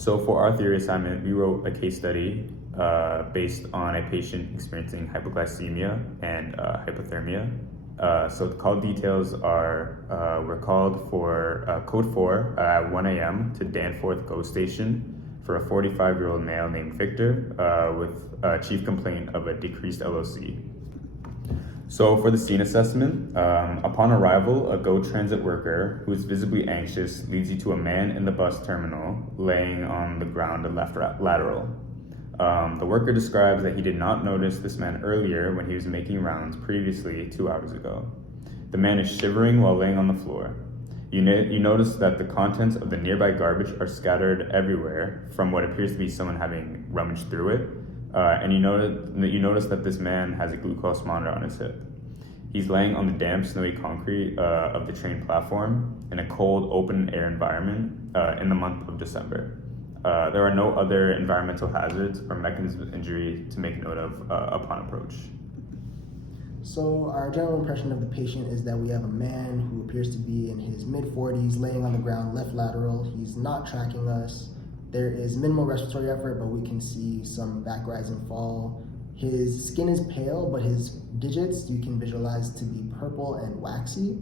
So for our theory assignment, we wrote a case study based on a patient experiencing hypoglycemia and hypothermia. So the call details are, we're called for code 4 at 1 a.m. to Danforth GO Station for a 45-year-old male named Victor with a chief complaint of a decreased LOC. So for the scene assessment, upon arrival, a GO transit worker who is visibly anxious leads you to a man in the bus terminal laying on the ground left lateral. The worker describes that he did not notice this man earlier when he was making rounds previously 2 hours ago. The man is shivering while laying on the floor. You notice that the contents of the nearby garbage are scattered everywhere from what appears to be someone having rummaged through it. And you notice that this man has a glucose monitor on his hip. He's laying on the damp, snowy concrete of the train platform in a cold, open air environment in the month of December. There are no other environmental hazards or mechanisms of injury to make note of upon approach. So our general impression of the patient is that we have a man who appears to be in his mid-40s, laying on the ground, left lateral. He's not tracking us. There is minimal respiratory effort, but we can see some back rise and fall. His skin is pale, but his digits you can visualize to be purple and waxy.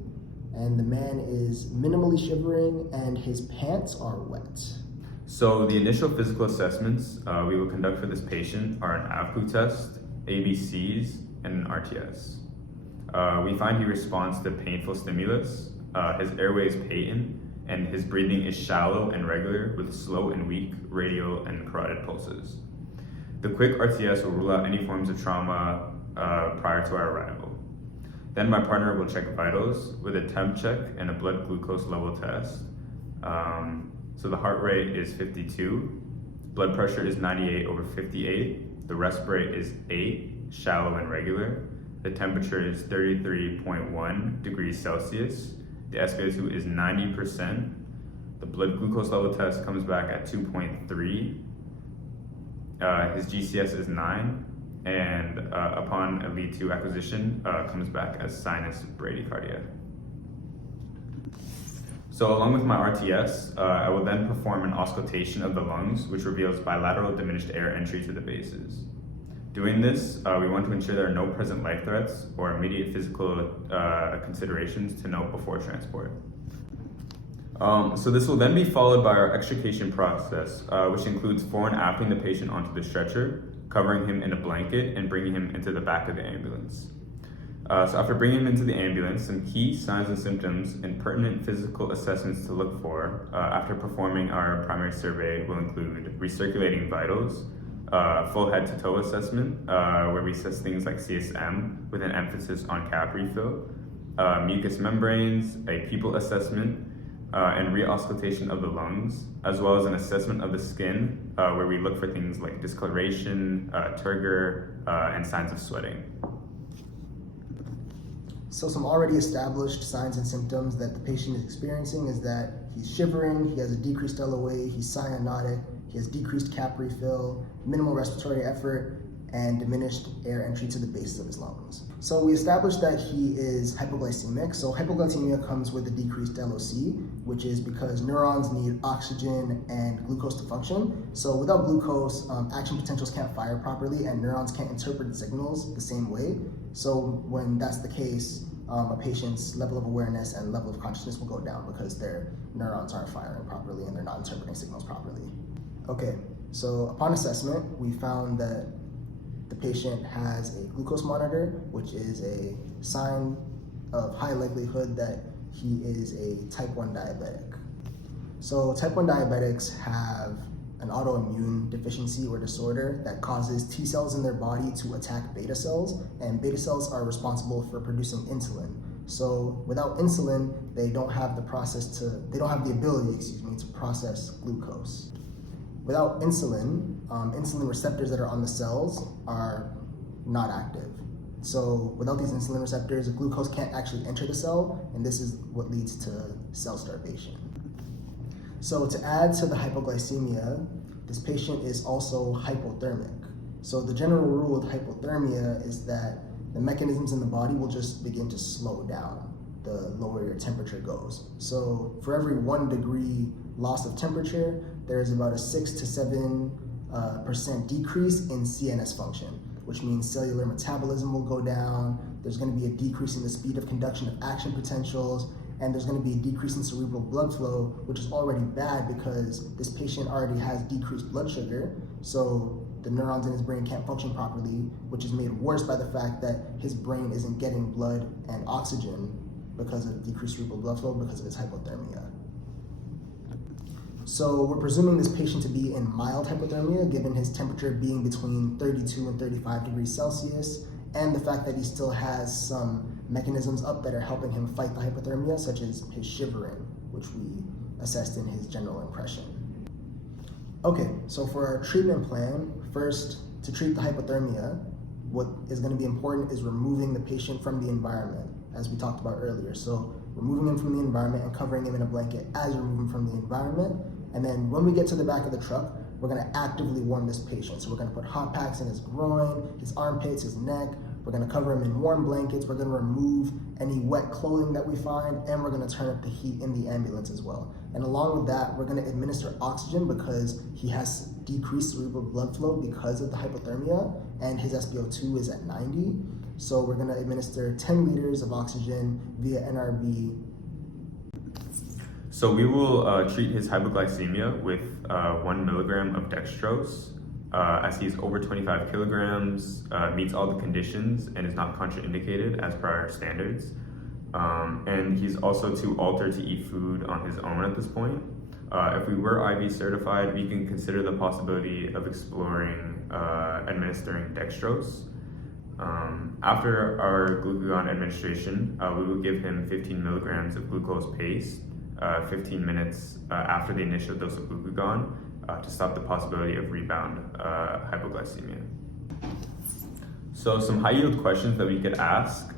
And the man is minimally shivering and his pants are wet. So the initial physical assessments we will conduct for this patient are an AVPU test, ABCs, and an RTS. We find he responds to painful stimulus, his airway is patent, and his breathing is shallow and regular with slow and weak radial and carotid pulses. The quick RTS will rule out any forms of trauma prior to our arrival. Then my partner will check vitals with a temp check and a blood glucose level test. So the heart rate is 52, blood pressure is 98/58, the rest rate is 8, shallow and regular, the temperature is 33.1 degrees Celsius, the SpO2 is 90%, the blood glucose level test comes back at 2.3, his GCS is 9, and upon a lead 2 acquisition, comes back as sinus bradycardia. So along with my RTS, I will then perform an auscultation of the lungs, which reveals bilateral diminished air entry to the bases. Doing this, we want to ensure there are no present life threats or immediate physical considerations to note before transport. So this will then be followed by our extrication process, which includes fore and aftering the patient onto the stretcher, covering him in a blanket, and bringing him into the back of the ambulance. So after bringing him into the ambulance, some key signs and symptoms and pertinent physical assessments to look for after performing our primary survey will include recirculating vitals, full head to toe assessment, where we assess things like CSM with an emphasis on cap refill, mucous membranes, a pupil assessment, and re-auscultation of the lungs, as well as an assessment of the skin, where we look for things like discoloration, turgor, and signs of sweating. So some already established signs and symptoms that the patient is experiencing is that he's shivering, he has a decreased LOA, he's cyanotic, he has decreased cap refill, minimal respiratory effort, and diminished air entry to the bases of his lungs. So we established that he is hypoglycemic. So hypoglycemia comes with a decreased LOC, which is because neurons need oxygen and glucose to function. So without glucose, action potentials can't fire properly and neurons can't interpret signals the same way. So when that's the case, a patient's level of awareness and level of consciousness will go down because their neurons aren't firing properly and they're not interpreting signals properly. Okay, so upon assessment, we found that the patient has a glucose monitor, which is a sign of high likelihood that he is a type 1 diabetic. So type 1 diabetics have an autoimmune deficiency or disorder that causes T cells in their body to attack beta cells, and beta cells are responsible for producing insulin. So without insulin, they don't have the ability, to process glucose. Without insulin, insulin receptors that are on the cells are not active. So without these insulin receptors, the glucose can't actually enter the cell, and this is what leads to cell starvation. So to add to the hypoglycemia, this patient is also hypothermic. So the general rule with hypothermia is that the mechanisms in the body will just begin to slow down the lower your temperature goes. So for every 1 degree loss of temperature, there is about a 6 to 7% decrease in CNS function, which means cellular metabolism will go down. There's going to be a decrease in the speed of conduction of action potentials, and there's going to be a decrease in cerebral blood flow, which is already bad because this patient already has decreased blood sugar, so the neurons in his brain can't function properly, which is made worse by the fact that his brain isn't getting blood and oxygen because of decreased cerebral blood flow because of his hypothermia. So we're presuming this patient to be in mild hypothermia, given his temperature being between 32 and 35 degrees Celsius, and the fact that he still has some mechanisms up that are helping him fight the hypothermia, such as his shivering, which we assessed in his general impression. Okay, so for our treatment plan, first, to treat the hypothermia, what is going to be important is removing the patient from the environment, as we talked about earlier. So removing him from the environment and covering him in a blanket as we remove him from the environment. And then when we get to the back of the truck, we're going to actively warm this patient. So we're going to put hot packs in his groin, his armpits, his neck. We're going to cover him in warm blankets. We're going to remove any wet clothing that we find, and we're going to turn up the heat in the ambulance as well. And along with that, we're going to administer oxygen because he has decreased cerebral blood flow because of the hypothermia, and his SpO2 is at 90. So we're going to administer 10 liters of oxygen via NRB. So we will treat his hypoglycemia with 1 milligram of dextrose, as he's over 25 kilograms, meets all the conditions, and is not contraindicated as per our standards. And he's also too altered to eat food on his own at this point. If we were IV certified, we can consider the possibility of exploring administering dextrose. After our glucagon administration, we will give him 15 milligrams of glucose paste 15 minutes after the initial dose of glucagon to stop the possibility of rebound hypoglycemia. So some high yield questions that we could ask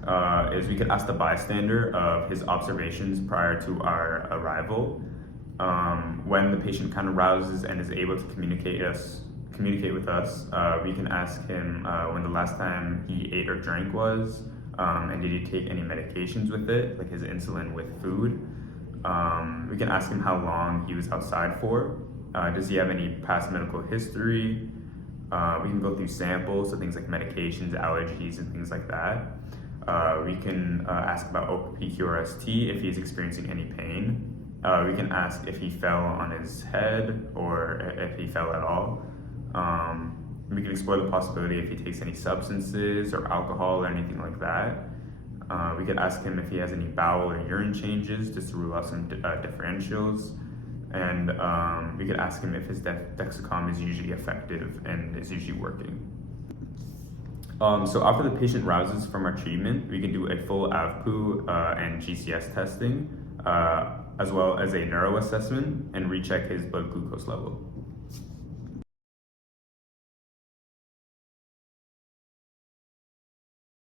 is we could ask the bystander of his observations prior to our arrival. When the patient kind of rouses and is able to communicate with us, we can ask him when the last time he ate or drank was, and did he take any medications with it, like his insulin with food. We can ask him how long he was outside for. Does he have any past medical history? We can go through samples, so things like medications, allergies, and things like that. We can ask about OPQ-RST if he's experiencing any pain. We can ask if he fell on his head or if he fell at all. We can explore the possibility if he takes any substances or alcohol or anything like that. We could ask him if he has any bowel or urine changes just to rule out some differentials. And we could ask him if his Dexcom is usually effective and is usually working. So after the patient rouses from our treatment, we can do a full AVPU and GCS testing, as well as a neuro assessment and recheck his blood glucose level.